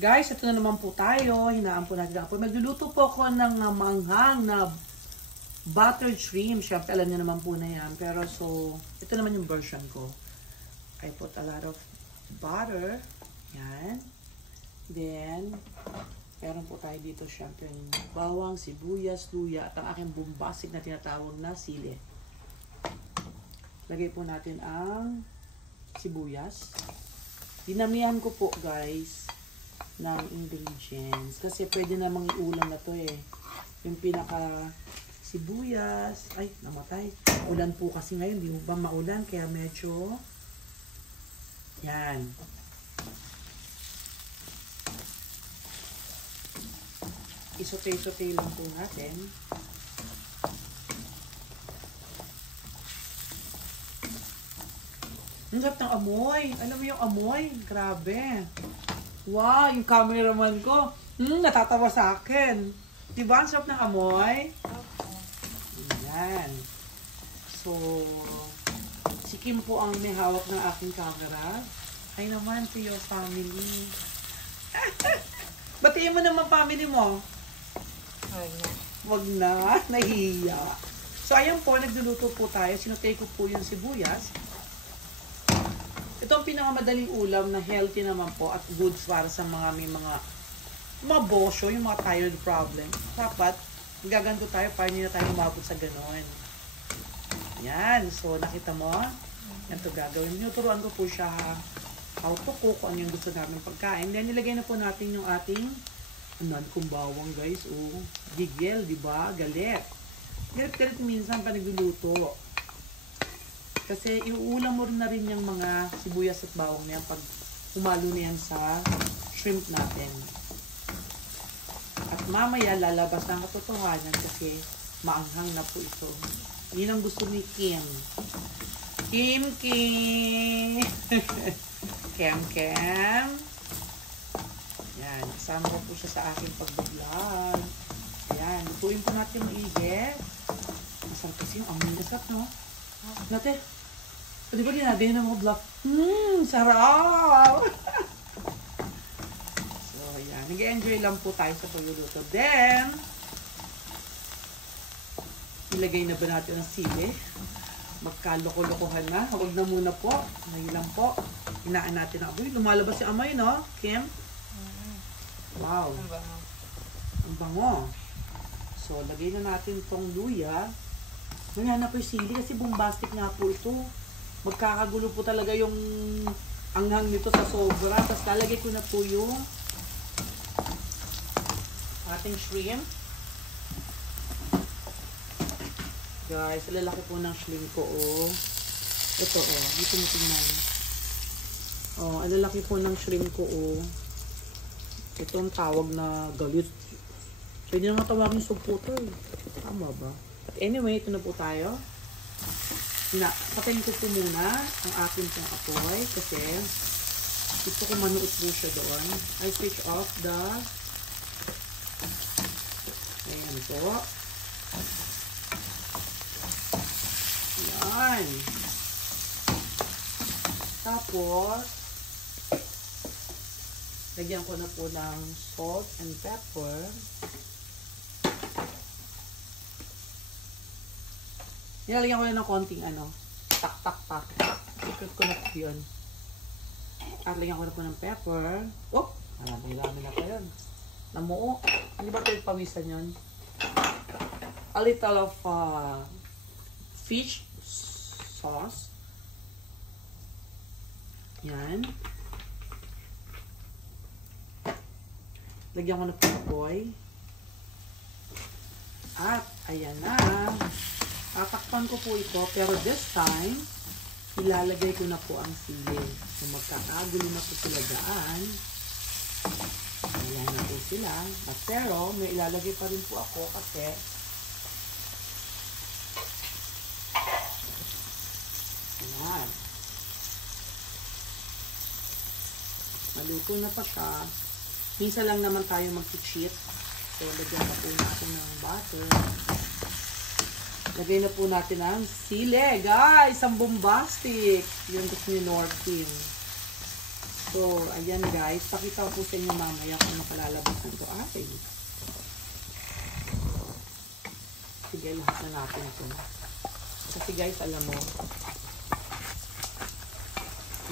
Guys, ito na naman po tayo. Hinaan po natin ako. Magluluto po ako ng manghang na buttered shrimp. Siyempre, alam niyo naman po na yan. Pero so, ito naman yung version ko. I put a lot of butter. Yan. Then, meron po tayo dito siyempre yung bawang, sibuyas, luya, at ang aking bombastic na tinatawag na sili. Lagay po natin ang sibuyas. Dinamihan ko po guys ng ingredients. Kasi pwede namang iulam na to eh. Yung pinaka sibuyas. Ay, namatay. Ulan po kasi ngayon. Di ba maulan? Kaya medyo yan. Isote-sote lang po natin. Ang sarap ng amoy. Alam mo yung amoy? Grabe. Wow, yung cameraman ko. Natatawa sa akin. Diba? Ang sarap ng amoy. Ayan. So, si Kim po ang may hawak ng aking camera. Ay naman, to your family. Batiin mo naman family mo. Wag na. Nahiya. So, ayan po, nagluluto po tayo. Sinutay ko po yung sibuyas. Ito ang pinakamadaling ulam na healthy naman po at good para sa mga may mga bosyo, yung mga thyroid problem. Dapat, gaganto tayo para hindi na tayo umabot sa ganon. Yan. So, nakita mo? Yan ito gagawin. Tinuturuan ko po siya how to cook, kung ano yung gusto namin pagkain. Then, nilagay na po natin yung ating kung bawang guys. Oh, gigil, di ba? Galit. Galit minsan pa nagluluto. Kasi iuulam mo na rin yung mga sibuyas at bawang na yan pag humalo na yan sa shrimp natin. At mamaya lalabas ang katotohanan kasi maanghang na po ito. Yun ang gusto ni Kim. Kim! Kem. Yan. Kasama ko po siya sa aking pag-vlog. Yan. Lutuin po natin maigi. Masarap kasi yung amoy na sarap, no? Dati, di ba dinadayin ng mga vlog? Sarap! So, yan. Nag-enjoy lang po tayo sa pagluluto. Then, ilagay na ba natin ang sili? Magkaloko-lokohan na. Huwag na muna po. Ngayon lang po. Hinaan natin ang amoy. Lumalabas yung amoy, no? Kim? Wow. Ang bango. So, lagay na natin itong luya. Ganyan na po yung sili kasi bombastic nga po ito. Magkakagulo po talaga yung anghang nito sa sobra. Tapos lalagay ko na po yung ating shrimp. Guys, lalaki po ng shrimp ko, oh. Ito, oh. Dito mo tingnan. Oh, lalaki po ng shrimp ko, oh. Ito ang tawag na galit. Pwede na nga tawagin subputer. Tama ba? Anyway, ito na po tayo. Patayin ko po muna ang akin pong apoy kasi gusto ko manuot po siya doon. I switch off the ayan po. Ayan. Tapos lagyan ko na po ng salt and pepper. Nilalagyan ko na ng konting tak. Ikot ko na po yun. At lagyan ko na po ng pepper. Oh! Marami na pa yun. Namuo. Hindi ba ito pawisan yun? A little of fish sauce. Yan. Lagyan ko na po ng apoy. At ayan na. Tatakpan ko po ito, pero this time, ilalagay ko na po ang sili. So, magkakagulo na po sila daan. Ayan na po sila. But, pero, may ilalagay pa rin po ako kasi ayan. Maluto na pa siya. Minsan lang naman tayo mag-cheat. So, lagyan pa po natin ng butter. Lagay na po natin ang sili. Guys, ang bombastic. Yung gusto ni North Team. So, ayan guys. Pakita ko po sa inyo mamaya kung nakalalabasan ito. Ay. Sige, lahat na natin ito. Kasi guys, alam mo,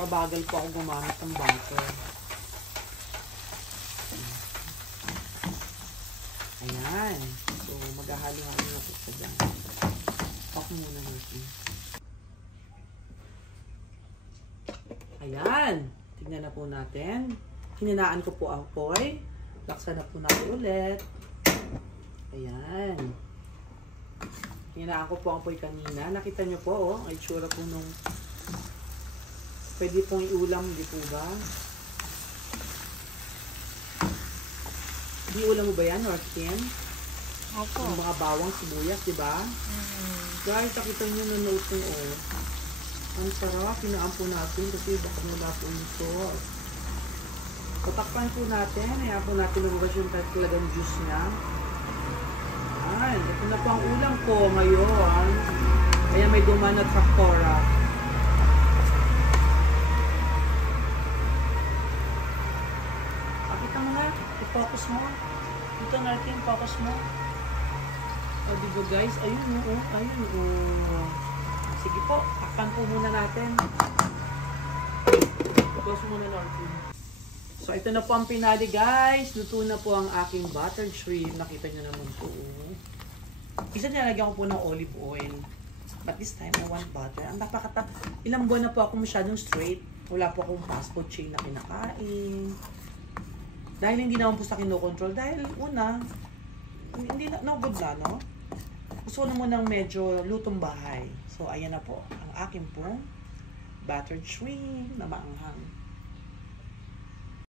mabagal po ako gumamit ng butter. Ayan. So, maghahalo-halo na po siya dyan. Pak muna natin. Ayan. Tignan na po natin. Hininaan ko po ang apoy. Laksan na po natin ulit. Ayan. Hininaan ko po ang apoy kanina. Nakita nyo po, oh. Ay, tsura po nung pwede pong iulam, di po ba? Di ulam mo ba yan, Norkin? Opo. Yung mga bawang sibuyas, di ba? Guys, nakita nyo na note ng oh. Ang sarap, hinaan po natin kasi baka wala po yung sauce. Patakpan po natin, hayaan po natin lumabas yung talagang juice niya. Ayan, ito na po ang ulam ko ngayon. Kaya may duman na traktora. Pakita mo na, i-focus mo. Dito natin, focus mo. O, diba guys? Ayun, oh, ayun, oh. Sige po, takpan po muna natin. Close muna natin. So, ito na po ang pinali, guys. Luto na po ang aking buttered shrimp. Nakita nyo naman po, oh. Isa nilagyan ko po ng olive oil. But this time, I want butter. Ang napakata... Ilang buwan na po ako masyadong straight. Wala po akong fast food chain na kinakain. Dahil hindi naman po sa kinokontrol. Dahil una, hindi na, no good na, no? Gusto ko na munang medyo lutong bahay. So, ayan na po ang aking pong buttered shrimp na maanghang.